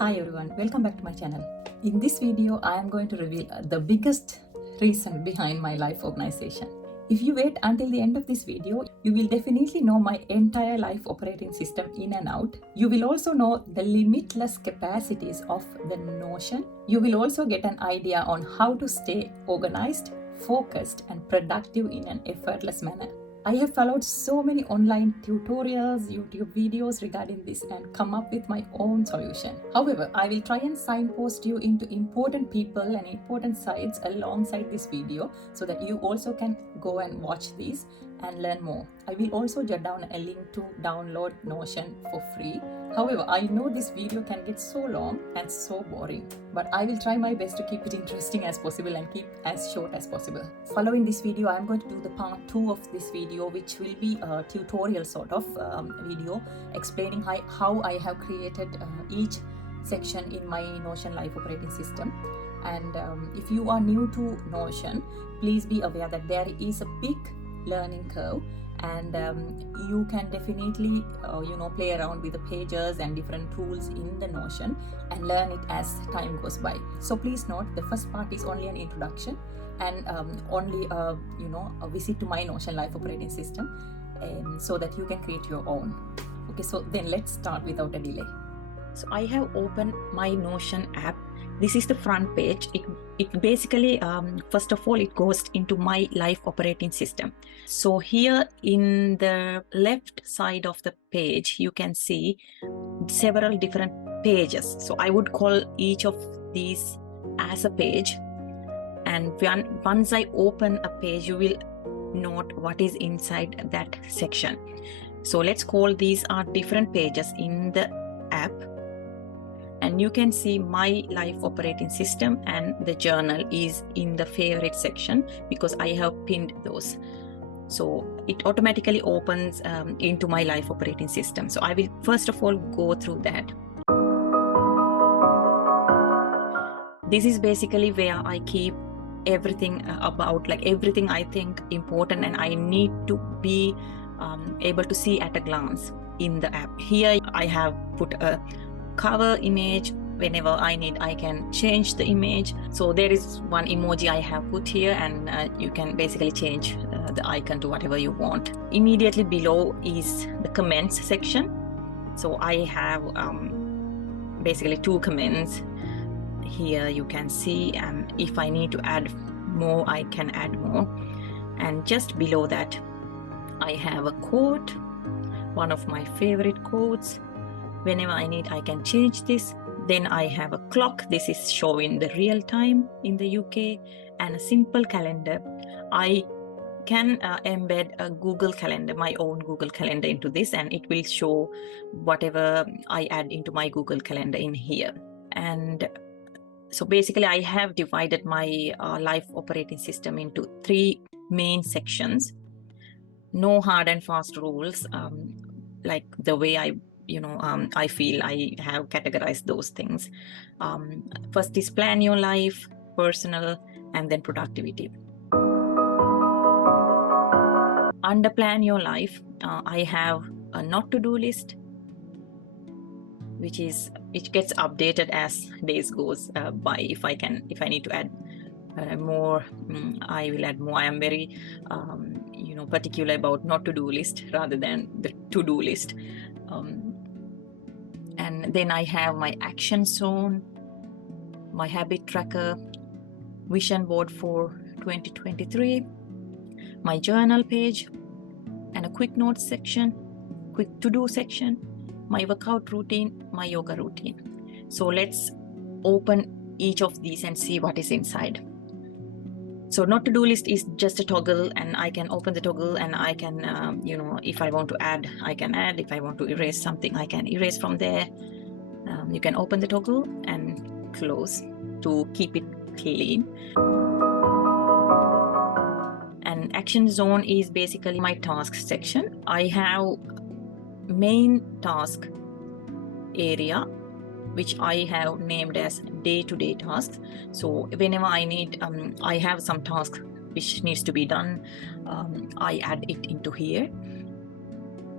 Hi everyone, welcome back to my channel. In this video, I am going to reveal the biggest reason behind my life organization. If you wait until the end of this video, you will definitely know my entire life operating system in and out. You will also know the limitless capacities of the Notion. You will also get an idea on how to stay organized, focused, and productive in an effortless manner. I have followed so many online tutorials, YouTube videos regarding this and come up with my own solution. However, I will try and signpost you into important people and important sites alongside this video so that you also can go and watch these and learn more. I will also jot down a link to download Notion for free. However, I know this video can get so long and so boring, but I will try my best to keep it interesting as possible and keep as short as possible. Following this video, I am going to do the part 2 of this video, which will be a tutorial sort of video explaining how I have created each section in my Notion life operating system. And if you are new to Notion, please be aware that there is a big learning curve, and you can definitely play around with the pages and different tools in the Notion and learn it as time goes by. So please note, the first part is only an introduction and only a visit to my Notion life operating system, so that you can create your own. Okay, so then let's start without a delay. So I have opened my Notion app. This is the front page. It basically, first of all, it goes into my life operating system. So here in the left side of the page, you can see several different pages. So I would call each of these as a page. And once I open a page, you will note what is inside that section. So let's call these are different pages in the app. And you can see my life operating system and the journal is in the favorite section because I have pinned those. So it automatically opens into my life operating system. So I will first of all go through that. This is basically where I keep everything about, like everything I think important and I need to be able to see at a glance in the app. Here I have put a cover image. Whenever I need, I can change the image. So there is one emoji I have put here, and you can basically change the icon to whatever you want. Immediately below is the comments section. So I have basically 2 comments. Here you can see, and if I need to add more, I can add more. And just below that, I have a quote, one of my favorite quotes. Whenever I need, I can change this. Then I have a clock. This is showing the real time in the UK, and a simple calendar. I can embed a Google Calendar, my own Google Calendar into this, and it will show whatever I add into my Google Calendar in here. And so basically I have divided my life operating system into 3 main sections. No hard and fast rules, like the way I feel I have categorized those things. First is plan your life, personal, and then productivity. Under plan your life, I have a not to do list, which gets updated as days goes by. If I need to add more, I will add more. I am very particular about not to do list rather than the to do list. And then I have my action zone, my habit tracker, vision board for 2023, my journal page, and a quick notes section, quick to-do section, my workout routine, my yoga routine. So let's open each of these and see what is inside. So not to do list is just a toggle, and I can open the toggle and I can, if I want to add, I can add. If I want to erase something, I can erase from there. You can open the toggle and close to keep it clean. And action zone is basically my tasks section. I have main task area, which I have named as day-to-day tasks. So whenever I need, I have some task which needs to be done, I add it into here.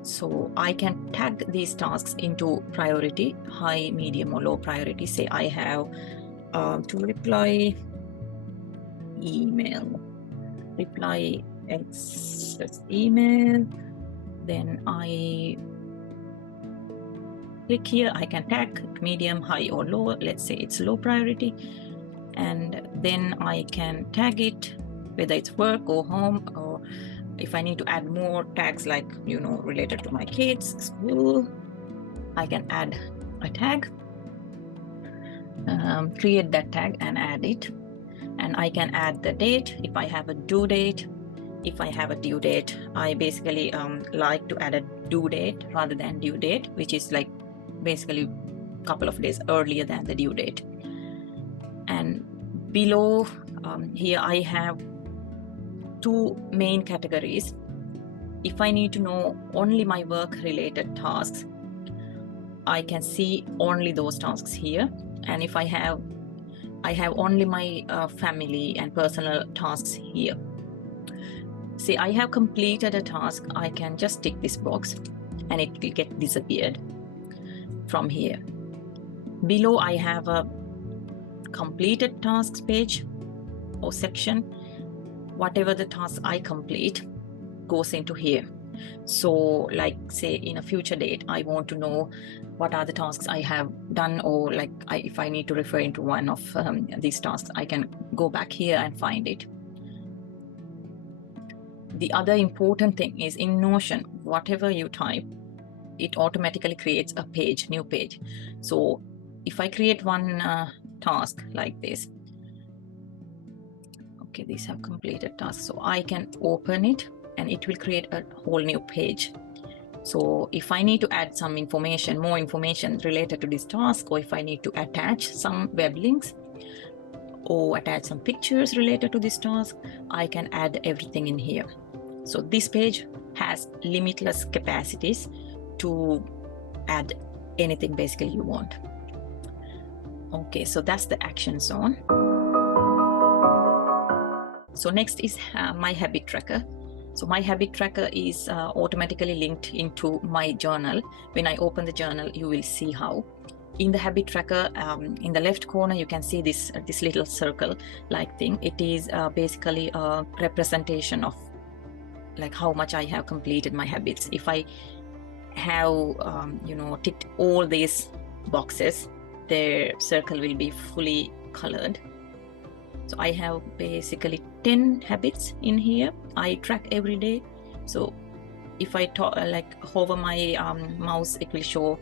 So I can tag these tasks into priority, high, medium, or low priority. Say I have to reply email, reply access email. Then I click here. I can tag medium, high, or low. Let's say it's low priority. And then I can tag it, whether it's work or home, or if I need to add more tags, like, you know, related to my kids, school, I can add a tag, create that tag and add it. And I can add the date if I have a due date. If I have a due date, I basically like to add a due date rather than due date, which is like basically a couple of days earlier than the due date. And below here I have two main categories. If I need to know only my work related tasks, I can see only those tasks here. And if I have only my family and personal tasks here. See, I have completed a task, I can just tick this box and it will get disappeared from here. Below I have a completed tasks page or section. Whatever the task I complete goes into here. So like, say in a future date, I want to know what are the tasks I have done, or like if I need to refer into one of these tasks, I can go back here and find it. The other important thing is in Notion, whatever you type, it automatically creates a page, new page. So if I create one task like this, okay, these have completed tasks, so I can open it and it will create a whole new page. So if I need to add some information, more information related to this task, or if I need to attach some web links or attach some pictures related to this task, I can add everything in here. So this page has limitless capacities to add anything basically you want. Okay, so that's the action zone. So next is my habit tracker. So my habit tracker is automatically linked into my journal. When I open the journal, you will see how. In the habit tracker, in the left corner, you can see this little circle like thing. It is basically a representation of like how much I have completed my habits. If I have you know, ticked all these boxes, the circle will be fully colored. So I have basically 10 habits in here. I track every day. So if I like hover my mouse, it will show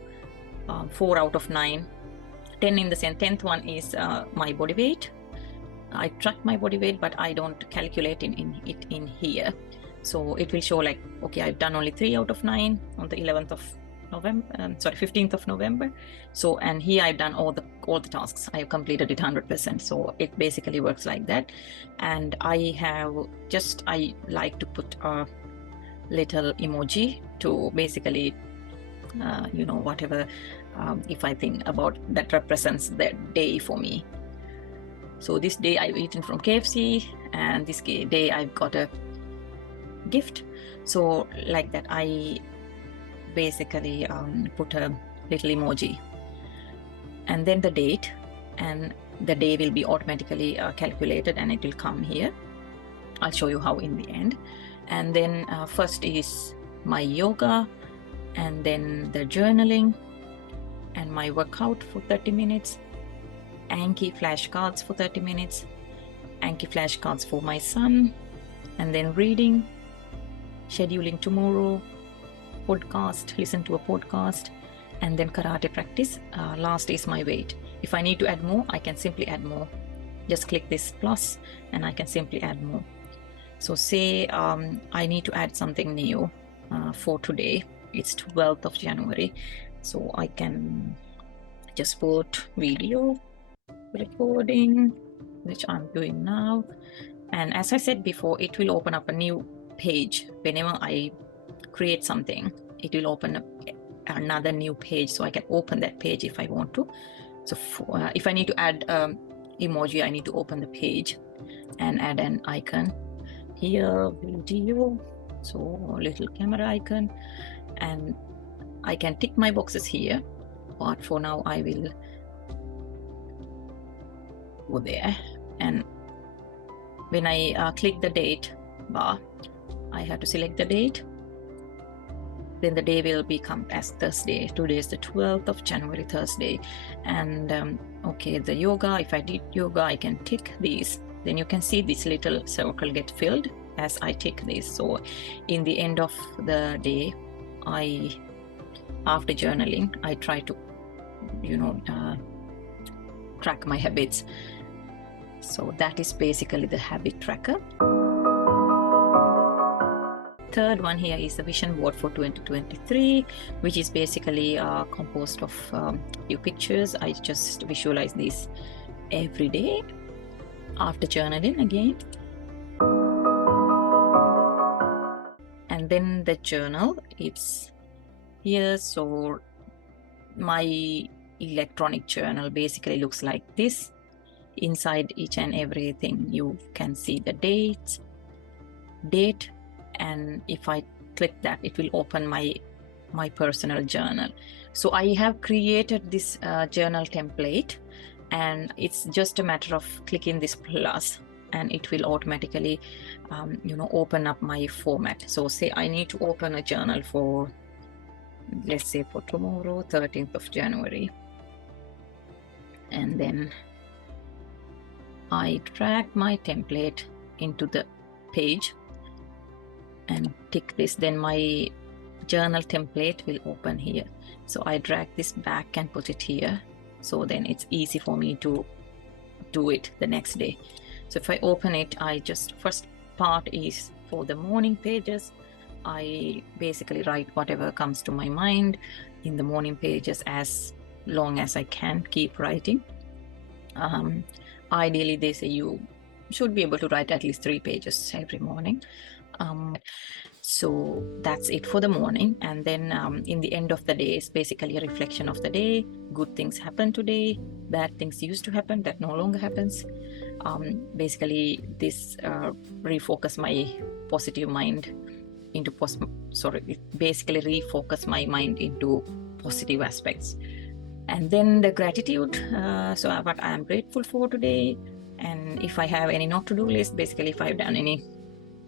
4 out of 9. 10 in the sense, 10th one is my body weight. I track my body weight, but I don't calculate it in here. So it will show like, okay, I've done only 3 out of 9 on the 11th of November, 15th of November. So, and here I've done all the tasks. I have completed it 100%. So it basically works like that. And I like to put a little emoji to basically, you know, whatever, if I think about that represents that day for me. So this day I've eaten from KFC, and this day I've got a gift. So like that, I basically put a little emoji, and then the date, and the day will be automatically calculated and it will come here. I'll show you how in the end. And then first is my yoga, and then the journaling, and my workout for 30 minutes, Anki flashcards for 30 minutes, Anki flashcards for my son, and then reading, scheduling tomorrow, podcast, listen to a podcast, and then karate practice. Last is my weight. If I need to add more, I can simply add more. Just click this plus and I can simply add more. So say I need to add something new for today. It's 12th of January. So I can just put video recording, which I'm doing now. And as I said before, it will open up a new page. Whenever I create something, it will open up another new page, so I can open that page if I want to. So if I need to add emoji, I need to open the page and add an icon here, video, so little camera icon, and I can tick my boxes here, but for now I will go there, and when I click the date bar, I have to select the date. Then the day will become as Thursday. Today is the 12th of January, Thursday. And okay, the yoga, if I did yoga, I can tick these. Then you can see this little circle get filled as I tick this. So in the end of the day, after journaling, I try to, track my habits. So that is basically the habit tracker. Third one here is the vision board for 2023, which is basically composed of few pictures. I just visualize these every day after journaling again. And then the journal, it's here. So my electronic journal basically looks like this. Inside each and everything you can see the date, and if I click that, it will open my personal journal. So I have created this journal template, and it's just a matter of clicking this plus, and it will automatically open up my format. So say I need to open a journal for, let's say, for tomorrow, 13th of January, and then I drag my template into the page and tick this. Then my journal template will open here. So I drag this back and put it here. So then it's easy for me to do it the next day. So if I open it, first part is for the morning pages. I basically write whatever comes to my mind in the morning pages as long as I can keep writing. Ideally, they say you should be able to write at least 3 pages every morning. So that's it for the morning. And then in the end of the day, it's basically a reflection of the day. Good things happen today, bad things used to happen that no longer happens. Basically this refocus my positive mind into basically refocus my mind into positive aspects. And then the gratitude, so what I am grateful for today. And if I have any not to do list, basically if I've done any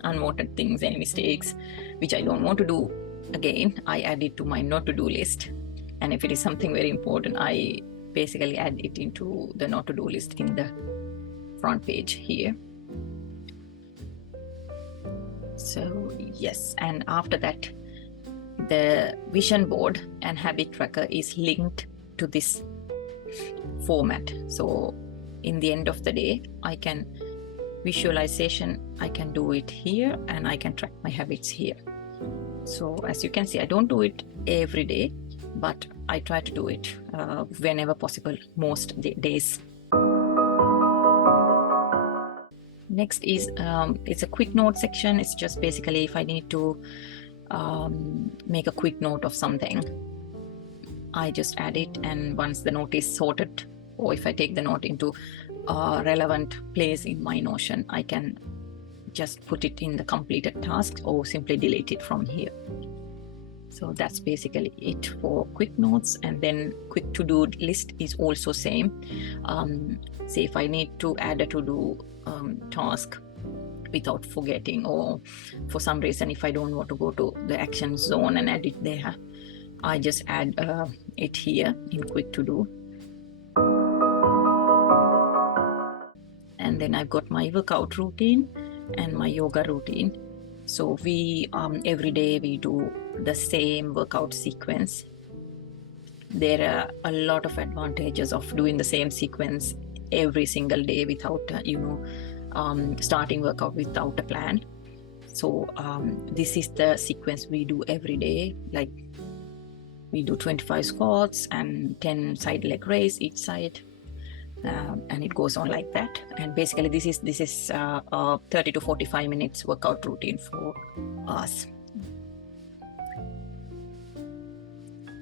unwanted things, any mistakes which I don't want to do again, I add it to my not to do list. And if it is something very important, I basically add it into the not to do list in the front page here. So yes, and after that, the vision board and habit tracker is linked to this format. So in the end of the day, I can visualization, I can do it here, and I can track my habits here. So as you can see, I don't do it every day, but I try to do it whenever possible, most days. Next is it's a quick note section. It's just basically if I need to make a quick note of something, I just add it, and once the note is sorted, or if I take the note into a relevant place in my Notion, I can just put it in the completed tasks or simply delete it from here. So that's basically it for quick notes. And then quick to-do list is also same. Say if I need to add a to-do task without forgetting, or for some reason if I don't want to go to the action zone and add it there, I just add it here in quick to do. And then I've got my workout routine and my yoga routine. So we every day we do the same workout sequence. There are a lot of advantages of doing the same sequence every single day without starting workout without a plan. So this is the sequence we do every day. Like we do 25 squats and 10 side leg raise each side, and it goes on like that. And basically this is a 30 to 45 minutes workout routine for us.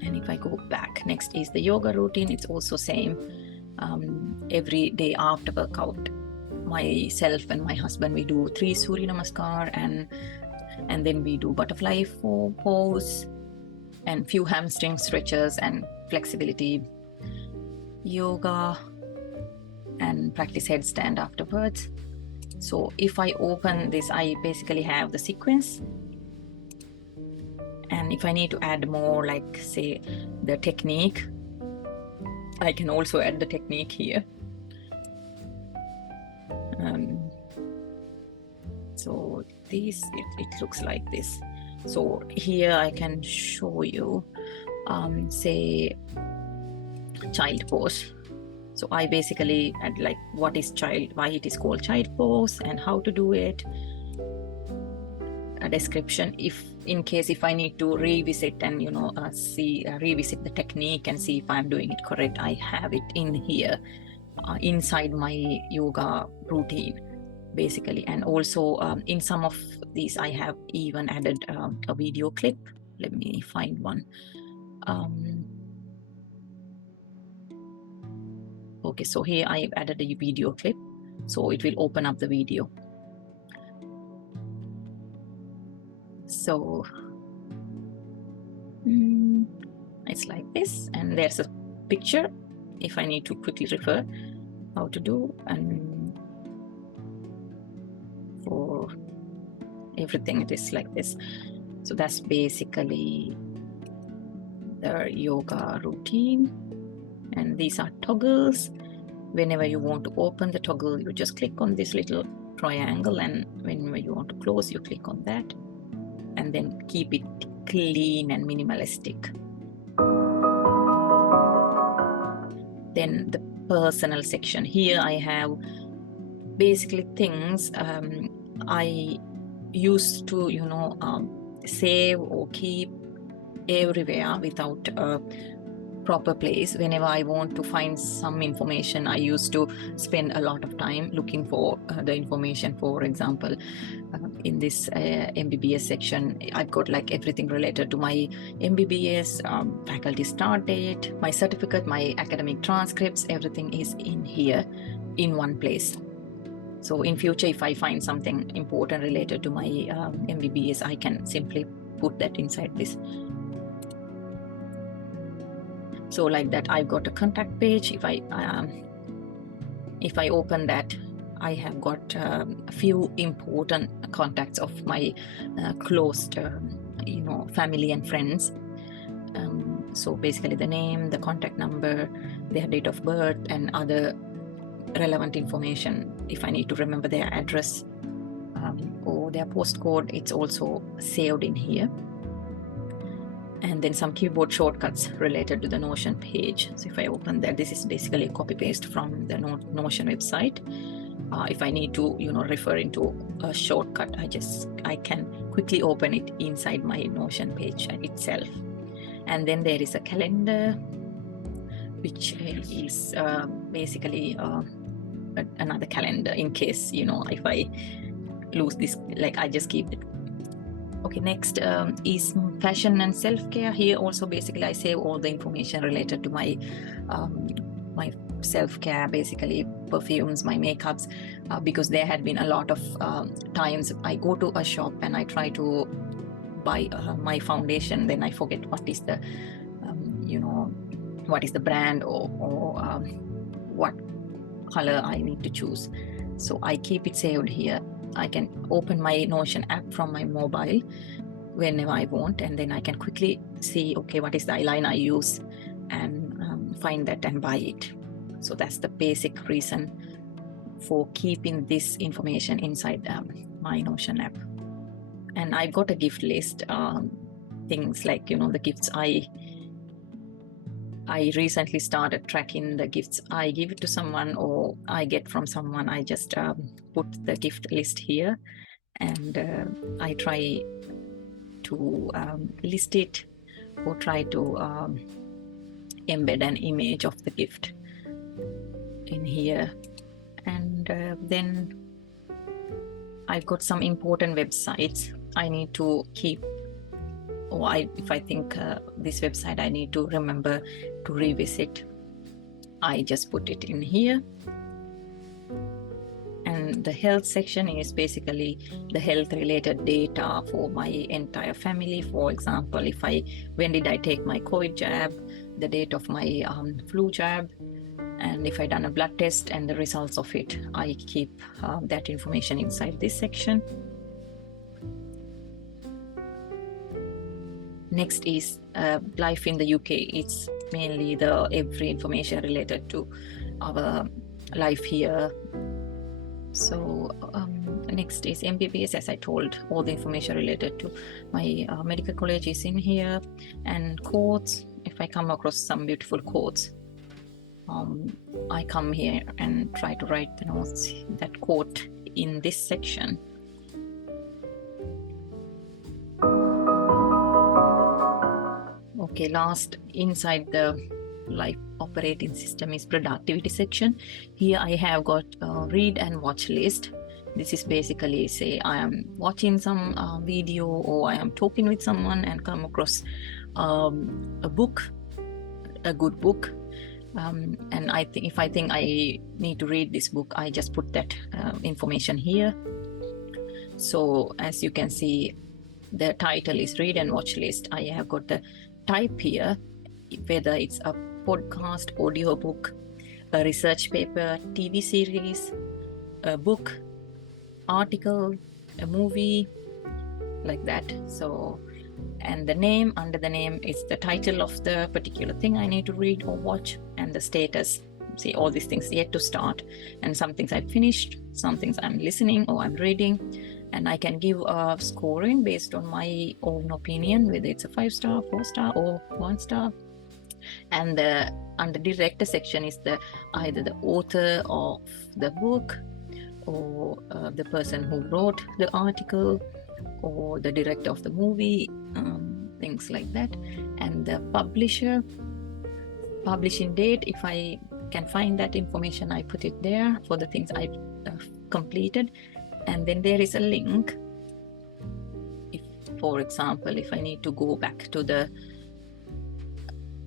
And if I go back, next is the yoga routine. It's also same. Every day after workout, myself and my husband, we do 3 Surya Namaskar, and then we do butterfly pose, and few hamstring stretches and flexibility yoga, and practice headstand afterwards. So if I open this, I basically have the sequence, and if I need to add more, like say the technique, I can also add the technique here. So this, it looks like this. So here I can show you, say child pose. So I basically add like what is child, why it is called child pose, and how to do it, a description, if in case if I need to revisit and revisit the technique and see if I'm doing it correct, I have it in here inside my yoga routine basically. And also in some of these I have even added a video clip. Let me find one. Okay, so here I've added a video clip, so it will open up the video. So it's like this, and there's a picture if I need to quickly refer how to do, and for everything it is like this. So that's basically the yoga routine, and these are toggles. Whenever you want to open the toggle, you just click on this little triangle, and whenever you want to close, you click on that, and then keep it clean and minimalistic. Then the personal section. Here I have basically things I used to save or keep everywhere without a proper place. Whenever I want to find some information, I used to spend a lot of time looking for the information. For example, in this MBBS section, I've got like everything related to my MBBS, faculty start date, my certificate, my academic transcripts, everything is in here in one place. So in future, if I find something important related to my MBBS, I can simply put that inside this. So like that, I've got a contact page. If I open that, I have got a few important contacts of my close, family and friends. So basically the name, the contact number, their date of birth, and other relevant information. If I need to remember their address or their postcode, it's also saved in here. And then some keyboard shortcuts related to the Notion page. So if I open that, this is basically a copy paste from the Notion website. If I need to refer into a shortcut, I can quickly open it inside my Notion page itself. And then there is a calendar, which is basically another calendar in case if I lose this, like I just keep it. Okay, next is fashion and self-care. Here also basically I save all the information related to my my self-care, basically perfumes, my makeups, because there had been a lot of times I go to a shop and I try to buy my foundation, then I forget what is the what is the brand or what color I need to choose. So I keep it saved here. I can open my Notion app from my mobile whenever I want, and then I can quickly see, okay, what is the eyeliner I use, and find that and buy it. So that's the basic reason for keeping this information inside my Notion app. And I've got a gift list, things like the gifts I recently started tracking the gifts I give to someone or I get from someone. I just put the gift list here, and I try to list it or try to embed an image of the gift in here. And then I've got some important websites I need to keep, or if I think this website I need to remember to revisit, I just put it in here. And the health section is basically the health related data for my entire family. For example, when did I take my COVID jab, the date of my flu jab, and if I done a blood test and the results of it. I keep that information inside this section. Next is life in the UK. It's mainly every information related to our life here. So next is MBBS, as I told, all the information related to my medical college is in here, and quotes. If I come across some beautiful quotes, I come here and try to write the notes, that quote, in this section. Okay, last inside the life operating system is productivity section. Here I have got read and watch list. This is basically, say I am watching some video, or I am talking with someone and come across a book, a good book, and if I think I need to read this book, I just put that information here. So as you can see, the title is read and watch list. I have got the type here, whether it's a podcast, audio book, a research paper, TV series, a book, article, a movie, like that. So, and the name, under the name is the title of the particular thing I need to read or watch, and the status. See, all these things yet to start, and some things I've finished, some things I'm listening or I'm reading, and I can give a scoring based on my own opinion, whether it's a 5-star, 4-star, or 1-star. And under director section is either the author of the book, or the person who wrote the article, or the director of the movie, things like that. And the publisher, publishing date, if I can find that information, I put it there for the things I've completed. And then there is a link. If, for example, if I need to go back to the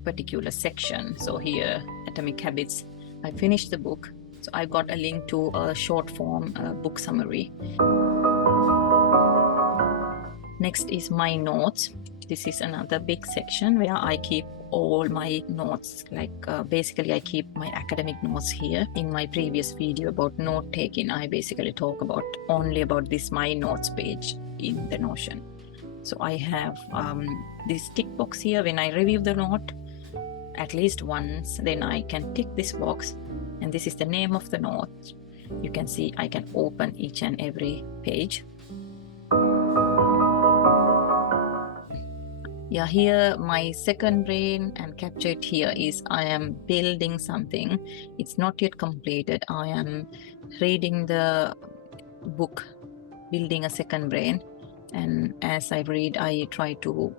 particular section, so here, Atomic Habits, I finished the book, so I got a link to a short form book summary. Next is my notes. This is another big section where I keep all my notes, like basically I keep my academic notes here. In my previous video about note taking, I basically talk about only about this my notes page in the Notion. So I have this tick box here. When I review the note at least once, then I can tick this box, and this is the name of the note. You can see I can open each and every page. Yeah, here my second brain, and capture it here, is I am building something. It's not yet completed. I am reading the book, building a second brain. And as I read, I try to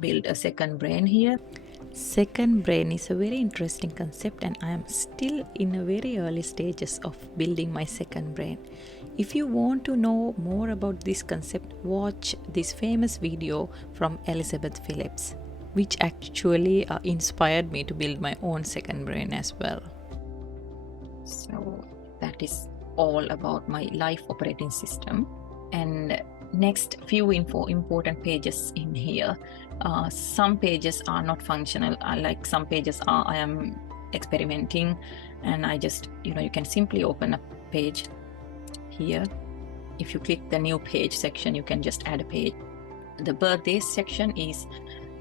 build a second brain here. Second brain is a very interesting concept, and I am still in a very early stages of building my second brain. If you want to know more about this concept, watch this famous video from Elizabeth Phillips, which actually inspired me to build my own second brain as well. So that is all about my life operating system. And next, few important pages in here. Some pages are not functional. Like some pages are, I am experimenting, and I just, you can simply open a page here. If you click the new page section, you can just add a page. The birthdays section is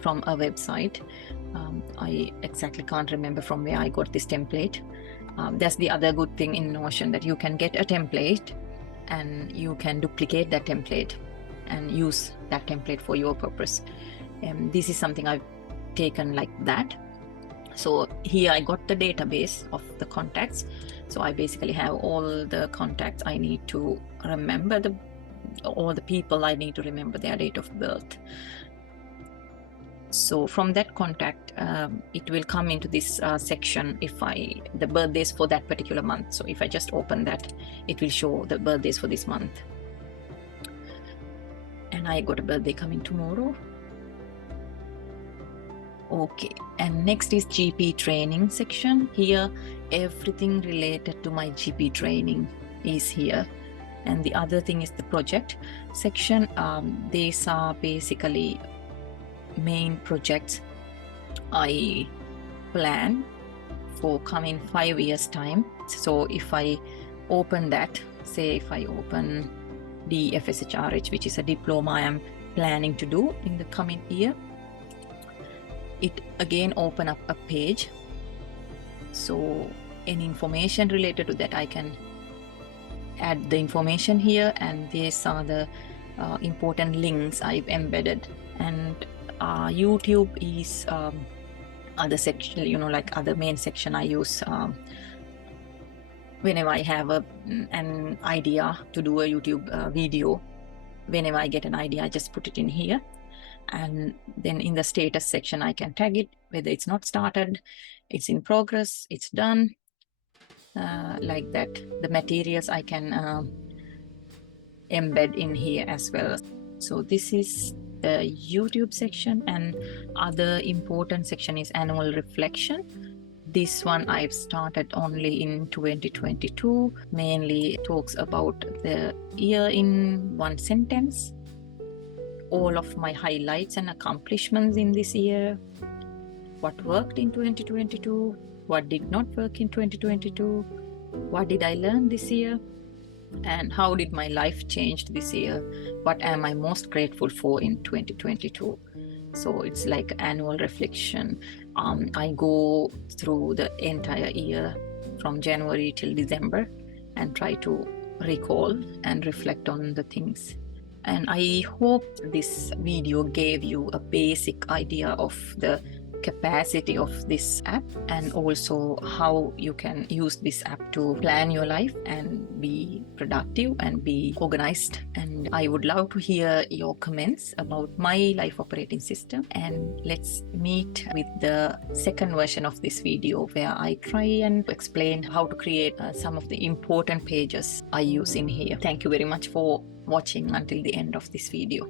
from a website. I exactly can't remember from where I got this template. That's the other good thing in Notion, that you can get a template and you can duplicate that template and use that template for your purpose. This is something I've taken like that. So here I got the database of the contacts. So I basically have all the contacts I need to remember, all the people I need to remember their date of birth. So from that contact, it will come into this section the birthdays for that particular month. So if I just open that, it will show the birthdays for this month. And I got a birthday coming tomorrow. Okay, and next is GP training section. Here, everything related to my GP training. is here, and the other thing is the project section. These are basically main projects I plan for coming 5 years time. So if I open that, say if I open DFSHRH, which is a diploma I am planning to do in the coming year, it again open up a page. So any information related to that, I can add the information here, and these are the important links I've embedded. And YouTube is other section, you know, like other main section I use whenever I have an idea to do a YouTube video. Whenever I get an idea, I just put it in here. And then in the status section, I can tag it, whether it's not started, it's in progress, it's done, like that. The materials I can embed in here as well. So this is the YouTube section, and other important section is annual reflection. This one I've started only in 2022. Mainly talks about the year in one sentence, all of my highlights and accomplishments in this year, what worked in 2022, what did not work in 2022, what did I learn this year, and how did my life change this year, what am I most grateful for in 2022. So it's like annual reflection. I go through the entire year from January till December and try to recall and reflect on the things. And I hope this video gave you a basic idea of the capacity of this app, and also how you can use this app to plan your life and be productive and be organized. And I would love to hear your comments about my life operating system, and let's meet with the second version of this video where I try and explain how to create some of the important pages I use in here. Thank you very much for watching until the end of this video.